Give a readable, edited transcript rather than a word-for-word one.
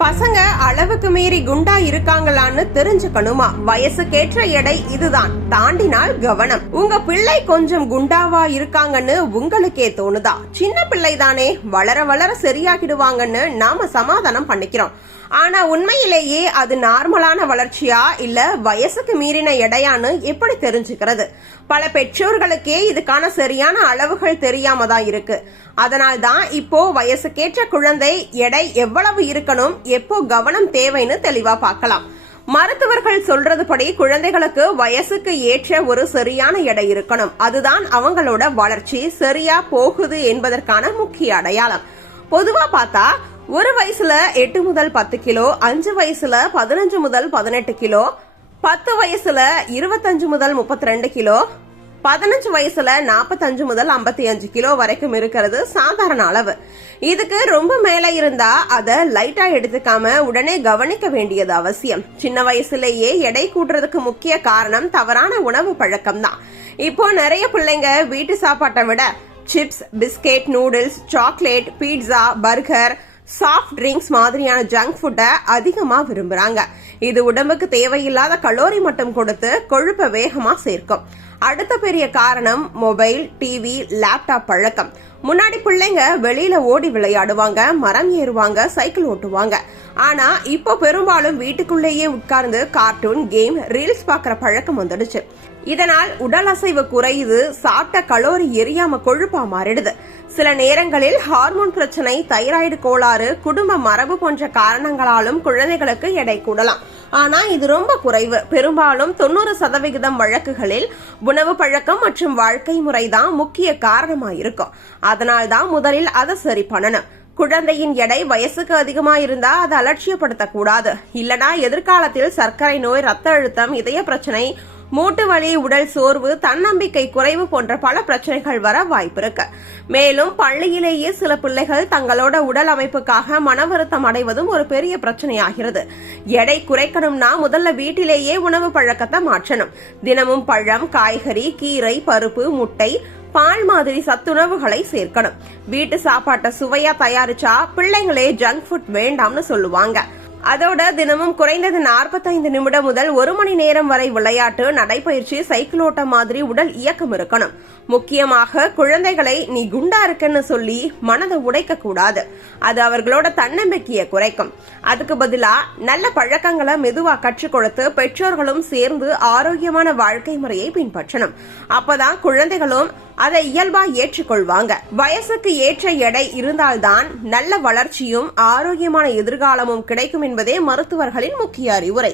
பசங்க அளவுக்கு மீறி குண்டா இருக்காங்களான்னு தெரிஞ்சுக்கணுமா? வயசுக்கேற்ற எடை இதுதான், தாண்டினால் கவனம். உங்க பிள்ளை கொஞ்சம் குண்டாவா இருக்காங்கன்னு உங்களுக்கே தோணுதா? சின்ன பிள்ளை தானே, வளர வளர சரியாகிடுவாங்கன்னு நாம சமாதானம் பண்ணிக்கிறோம். ஆனா உண்மையிலேயே அது நார்மலான வளர்ச்சியா இல்ல வயசுக்கு மீறின எடையான்னு எப்படி தெரிஞ்சுக்கிறது? பல பெற்றோர்களுக்கே இதுக்கான சரியான அளவுகள் தெரியாம தான் இருக்கு. அதனால்தான் இப்போ வயசுக்கேற்ற குழந்தை எடை எவ்வளவு இருக்கணும், எப்போ கவனம் தேவைன்னு தெளிவா பார்க்கலாம். மருத்துவர்கள் சொல்றதுபடி குழந்தைகளுக்கு வயசுக்கு ஏற்ற ஒரு சரியான எடை இருக்கணும். அதுதான் அவங்களோட வளர்ச்சி சரியா போகுது என்பதற்கான முக்கிய அடையாளம். பொதுவா பார்த்தா ஒரு வயசுல 8 முதல் 10 கிலோ, 5 வயசுல 15 முதல் 18 கிலோ, 10 வயசுல 25 முதல் 32 கிலோ, 15 வயசுல 45 முதல் 55 கிலோ வரைக்கும் இருக்கிறது சாதாரண அளவு. இதுக்கு ரொம்ப மேல இருந்தா அத லைட்டா எடுத்துக்காம உடனே கவனிக்க வேண்டியது அவசியம். சின்ன வயசுலயே எடை கூட்டுறதுக்கு முக்கிய காரணம் தவறான உணவு பழக்கம் தான். இப்போ நிறைய பிள்ளைங்க வீட்டு சாப்பாட்டை விட chips, biscuit, noodles, chocolate, pizza, burger, soft drinks மாதிரியான ஜங்க் ஃபுட்டை அதிகமா விரும்புறாங்க. இது உடம்புக்கு தேவையில்லாத கலோரி மட்டும் கொடுத்து கொழுப்பை வேகமா சேர்க்கும். அடுத்த பெரிய காரணம் மொபைல், டிவி, லேப்டாப் பழக்கம். முன்னாடி பிள்ளைங்க வெளியில ஓடி விளையாடுவாங்க, மரம் ஏறுவாங்க, சைக்கிள் ஓட்டுவாங்க. ஆனா இப்போ பெரும்பாலும் வீட்டுக்குள்ளேயே உட்கார்ந்து கார்ட்டூன், கேம், ரீல்ஸ் பாக்குற பழக்கம் வந்துடுச்சு. இதனால் உடல் அசைவு குறையுது, சாப்பிட்ட கலோரி எரியாம கொழுப்பா மாறிடுது. சில நேரங்களில் ஹார்மோன் பிரச்சனை, தைராய்டு கோளாறு, குடும்ப மரபு போன்ற காரணங்களாலும் குழந்தைகளுக்கு எடை கூடலாம். ஆனா இது ரொம்ப குறைவு. பெரும்பாலும் 90% வழக்குகளில் உணவு பழக்கம் மற்றும் வாழ்க்கை முறைதான் முக்கிய காரணமா இருக்கும். அதனால்தான் முதலில் அதை சரி பண்ணணும். குழந்தையின் எடை வயசுக்கு அதிகமா இருந்தா அதை அலட்சியப்படுத்த கூடாது. இல்லனா எதிர்காலத்தில் சர்க்கரை நோய், ரத்த அழுத்தம், இதய பிரச்சனை, மூட்டு வலி, உடல் சோர்வு, தன்னம்பிக்கை குறைவு போன்ற பல பிரச்சனைகள் வர வாய்ப்பு இருக்கு. மேலும் பள்ளியிலேயே சில பிள்ளைகள் தங்களோட உடல் அமைப்புக்காக மன வருத்தம் அடைவதும் ஒரு பெரிய பிரச்சனையாகிறது. எடை குறைக்கணும்னா முதல்ல வீட்டிலேயே உணவு பழக்கத்தை மாற்றணும். தினமும் பழம், காய்கறி, கீரை, பருப்பு, முட்டை, பால் மாதிரி சத்துணவுகளை சேர்க்கணும். வீட்டு சாப்பாட்டை சுவையா தயாரிச்சா பிள்ளைங்களே ஜங்க் ஃபுட் வேண்டாம்னு சொல்லுவாங்க. அதோட தினமும் குறைந்தது 45 நிமிடம் முதல் 1 மணி நேரம் வரை விளையாட்டு, நடைபயிற்சி, சைக்கிள் ஓட்டம் மாதிரி உடல் இயக்கம் இருக்கணும். முக்கியமாக குழந்தைகளை நீ குண்டா இருக்குன்னு சொல்லி மனதை உடைக்க கூடாது. அது அவர்களோட தன்னம்பிக்கையை குறைக்கும். அதுக்கு பதிலா நல்ல பழக்கங்களை மெதுவா கற்றுக் கொடுத்து பெற்றோர்களும் சேர்ந்து ஆரோக்கியமான வாழ்க்கை முறையை பின்பற்றணும். அப்பதான் குழந்தைகளும் அதை இயல்பா ஏற்றுக்கொள்வாங்க. வயசுக்கு ஏற்ற எடை இருந்தால்தான் நல்ல வளர்ச்சியும் ஆரோக்கியமான எதிர்காலமும் கிடைக்கும் என்பதே மருத்துவர்களின் முக்கிய அறிவுரை.